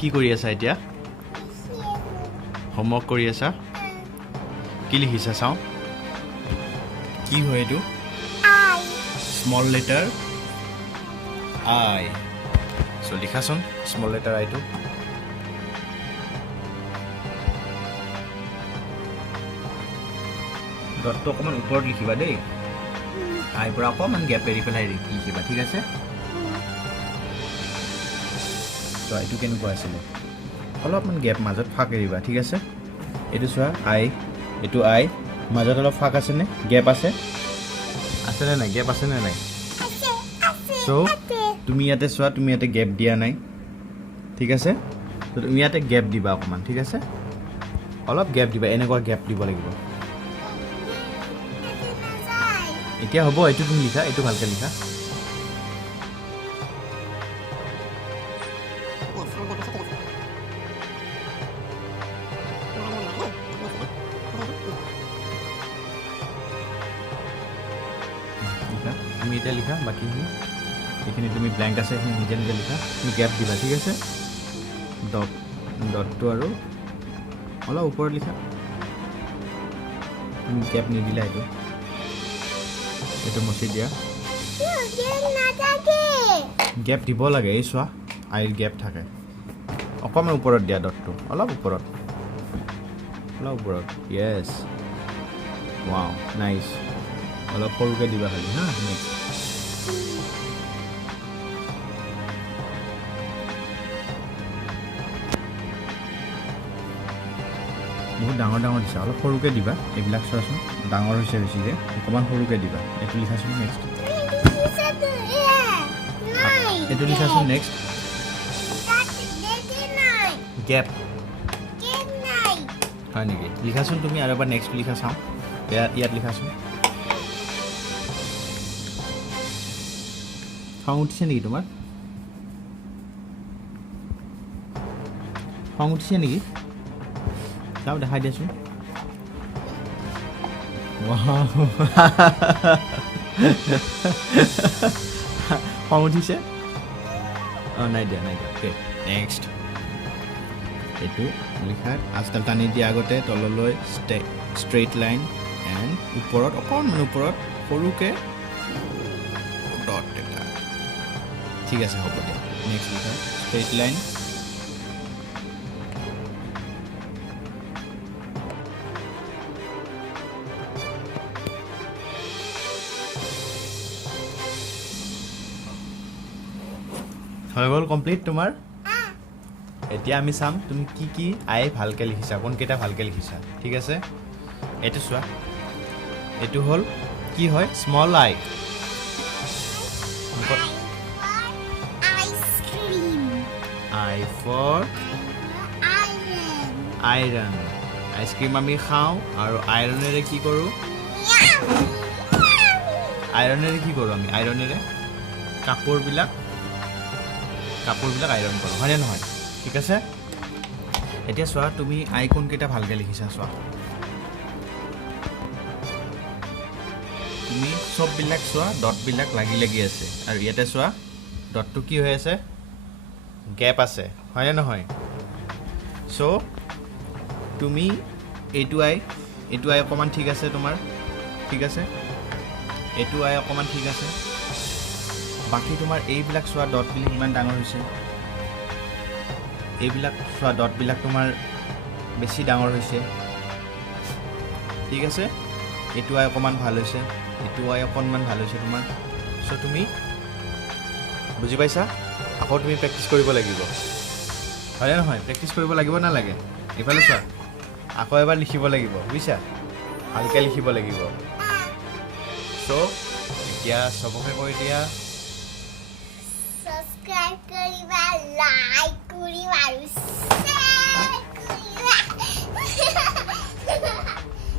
কি কৰি আছা এতিয়া হোমৱৰ্ক কৰি আছা কি লিখিছা চাওঁ কি হয় এইটো স্মল লেটাৰ আই সো লিখাচোন স্মল লেটাৰ আইটো ডটটো অকণমান ওপৰত লিখিবা দেই আইৰ পৰা অকণমান গেপ এৰি পেলাই লিখিবা ঠিক আছে তো এইটো কেনেকুৱা আছিলে অলপমান গেপ মাজত ফাঁক এৰিবা ঠিক আছে এইটো চোৱা আই এইটো আই মাজত অলপ ফাঁক আছেনে গেপ আছেনে নাই গেপ আছেনে নাই চ' তুমি ইয়াতে চোৱা তুমি ইয়াতে গেপ দিয়া নাই ঠিক আছে তো তুমি ইয়াতে গেপ দিবা অকণমান ঠিক আছে অলপ গেপ দিবা এনেকুৱা গেপ দিব লাগিব এতিয়া হ'ব এইটো তুমি লিখা এইটো ভালকৈ লিখা তুমি এতিয়া লিখা বাকীখিনি এইখিনি তুমি ব্লেংক আছে সেইখিনি নিজে নিজে লিখা তুমি গেপ দিবা ঠিক আছে ডটটো আৰু অলপ ওপৰত লিখা তুমি গেপ নিদিলা এইটো মচি দিয়া গেপ দিব লাগে এই চোৱা আইৰ গেপ থাকে অকণমান ওপৰত দিয়া ডটটো অলপ ওপৰত য়েছ ৱাও নাইচ অলপ সৰুকৈ দিবা খালি হা নেক্সট বহুত ডাঙৰ ডাঙৰ দিছা অলপ সৰুকৈ দিবা এইবিলাক চোৱাচোন ডাঙৰ হৈছে বেছিকৈ অকণমান সৰুকৈ দিবা এইটো লিখাচোন নেক্সট এইটো লিখাচোন নেক্সট গেপ হয় নেকি লিখাচোন তুমি আৰু এবাৰ নেক্সট লিখা চাওঁ ইয়াত লিখাচোন খং উঠিছে নেকি তোমাৰ খং উঠিছে নেকি চাও দেখাই দিয়াচোন খং উঠিছে অঁ নাই দিয়া অ'কে নেক্সট এইটো লিখাত আজকাল টানি দিয়া আগতে তললৈ ষ্ট্ৰেইট লাইন এণ্ড ওপৰত অকণমান ওপৰত সৰুকৈ ডট এটা ঠিক আছে হ'ব দিয়া নেক্সট লিখা ষ্ট্ৰেইট লাইন হৈ গ'ল কমপ্লিট তোমাৰ এতিয়া আমি চাম তুমি কি কি আই ভালকৈ লিখিছা কোনকেইটা ভালকৈ লিখিছা ঠিক আছে এইটো চোৱা এইটো হ'ল কি হয় small I I for iron ice cream আমি খাওঁ আৰু আইৰণেৰে কি কৰোঁ আমি আইৰণেৰে কাপোৰবিলাক আইৰণ কৰোঁ হয়নে নহয় ঠিক আছে এতিয়া চোৱা তুমি আই কোনকেইটা ভালকৈ লিখিছা চোৱা তুমি চববিলাক চোৱা ডটবিলাক লাগি আছে আৰু ইয়াতে চোৱা ডটটো কি হৈ আছে গেপ আছে হয়নে নহয় চ' তুমি এইটো আই অকণমান ঠিক আছে তোমাৰ ঠিক আছে এইটো আই অকণমান ঠিক আছে বাকী তোমাৰ এইবিলাক চোৱা ডটবিলাক ইমান ডাঙৰ হৈছে এইবিলাক চোৱা ডটবিলাক তোমাৰ বেছি ডাঙৰ হৈছে ঠিক আছে এইটো আই অকণমান ভাল হৈছে এইটো আই অকণমান ভাল হৈছে তোমাৰ চ' তুমি বুজি পাইছা আকৌ তুমি প্ৰেক্টিছ কৰিব লাগিব হয়নে নহয় প্ৰেক্টিছ কৰিব লাগিব নালাগে এইফালে চোৱা আকৌ এবাৰ লিখিব লাগিব বুজিছা ভালকৈ লিখিব লাগিব চ' এতিয়া চবকে কৈ দিয়া subscribe কৰিবা like কৰিবা আৰু share কৰিবা